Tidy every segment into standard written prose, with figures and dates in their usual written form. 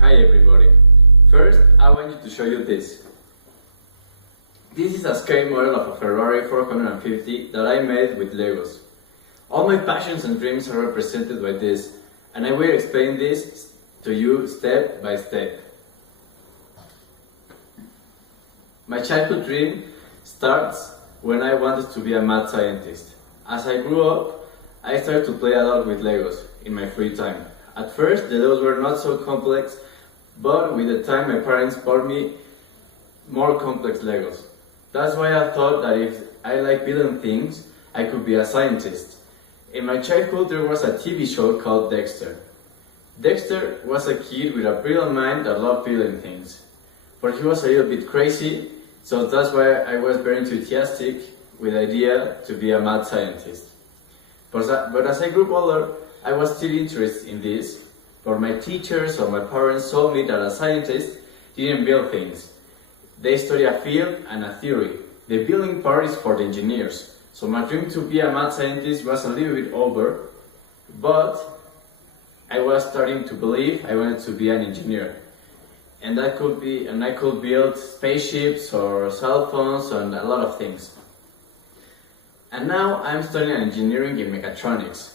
Hi everybody. First, I want you to show you this. This is a scale model of a Ferrari 450 that I made with Legos. All my passions and dreams are represented by this, and I will explain this to you step by step. My childhood dream starts when I wanted to be a mad scientist. As I grew up, I started to play a lot with Legos in my free time. At first, the Legos were not so complex, but with the time my parents bought me more complex Legos. That's why I thought that if I like building things, I could be a scientist. In my childhood, there was a TV show called Dexter. Dexter was a kid with a brilliant mind that loved building things. But he was a little bit crazy, so that's why I was very enthusiastic with the idea to be a mad scientist. But as I grew older, I was still interested in this, but my teachers or my parents told me that a scientist didn't build things. They study a field and a theory. The building part is for the engineers. So my dream to be a mad scientist was a little bit over, but I was starting to believe I wanted to be an engineer. And I could build spaceships or cell phones and a lot of things. And now I'm studying engineering in mechatronics.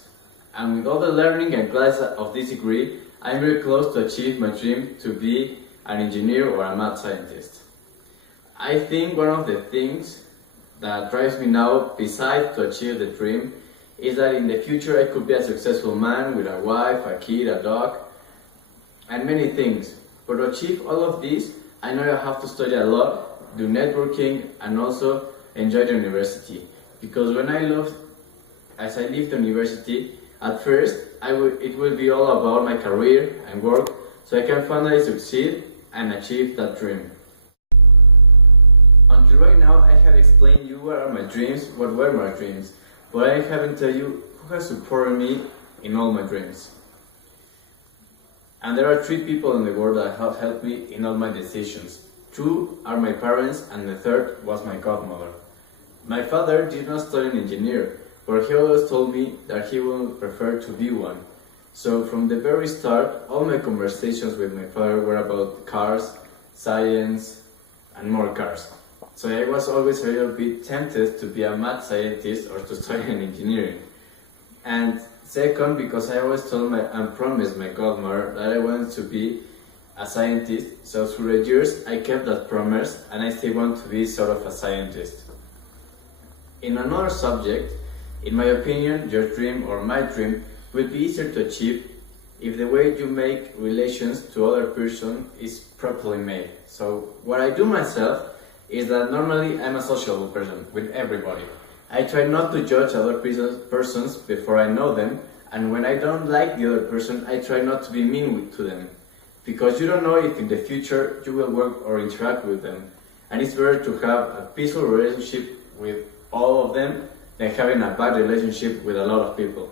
And with all the learning and classes of this degree, I'm very close to achieve my dream to be an engineer or a mad scientist. I think one of the things that drives me now, besides to achieve the dream, is that in the future I could be a successful man with a wife, a kid, a dog, and many things. But to achieve all of this, I know I have to study a lot, do networking, and also enjoy the university. Because as I leave the university, at first, it will be all about my career and work, so I can finally succeed and achieve that dream. Until right now, I have explained you what are my dreams, what were my dreams, but I haven't told you who has supported me in all my dreams. And there are 3 people in the world that have helped me in all my decisions. 2 are my parents, and the 3rd was my godmother. My father did not study an engineer, but he always told me that he would prefer to be one. So from the very start, all my conversations with my father were about cars, science, and more cars. So I was always a little bit tempted to be a mad scientist or to study in engineering. And second, because I always told and promised my godmother that I wanted to be a scientist, so through the years I kept that promise and I still want to be sort of a scientist. In another subject, in my opinion, your dream or my dream will be easier to achieve if the way you make relations to other person is properly made. So what I do myself is that normally I'm a sociable person with everybody. I try not to judge other persons before I know them, and when I don't like the other person, I try not to be mean to them. Because you don't know if in the future you will work or interact with them. And it's better to have a peaceful relationship with all of them than having a bad relationship with a lot of people.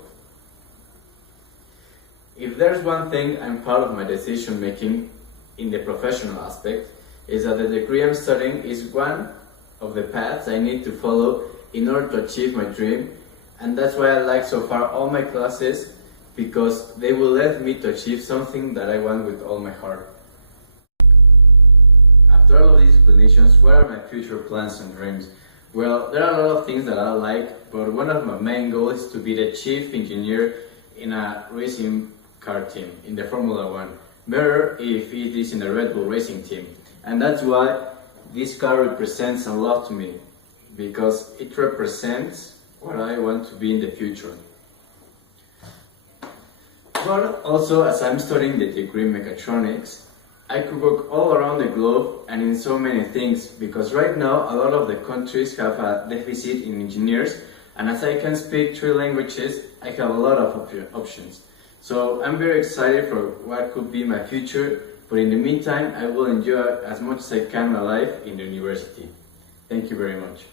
If there's one thing I'm proud of my decision making in the professional aspect, is that the degree I'm studying is one of the paths I need to follow in order to achieve my dream, and that's why I like so far all my classes, because they will let me to achieve something that I want with all my heart. After all of these explanations, what are my future plans and dreams? Well, there are a lot of things that I like, but one of my main goals is to be the chief engineer in a racing car team, in the Formula 1. Better if it is in the Red Bull racing team. And that's why this car represents a lot to me, because it represents what I want to be in the future. But also, as I'm studying the degree in mechatronics, I could work all around the globe and in so many things, because right now a lot of the countries have a deficit in engineers, and as I can speak 3 languages, I have a lot of options. So I'm very excited for what could be my future, but in the meantime I will enjoy as much as I can my life in the university. Thank you very much.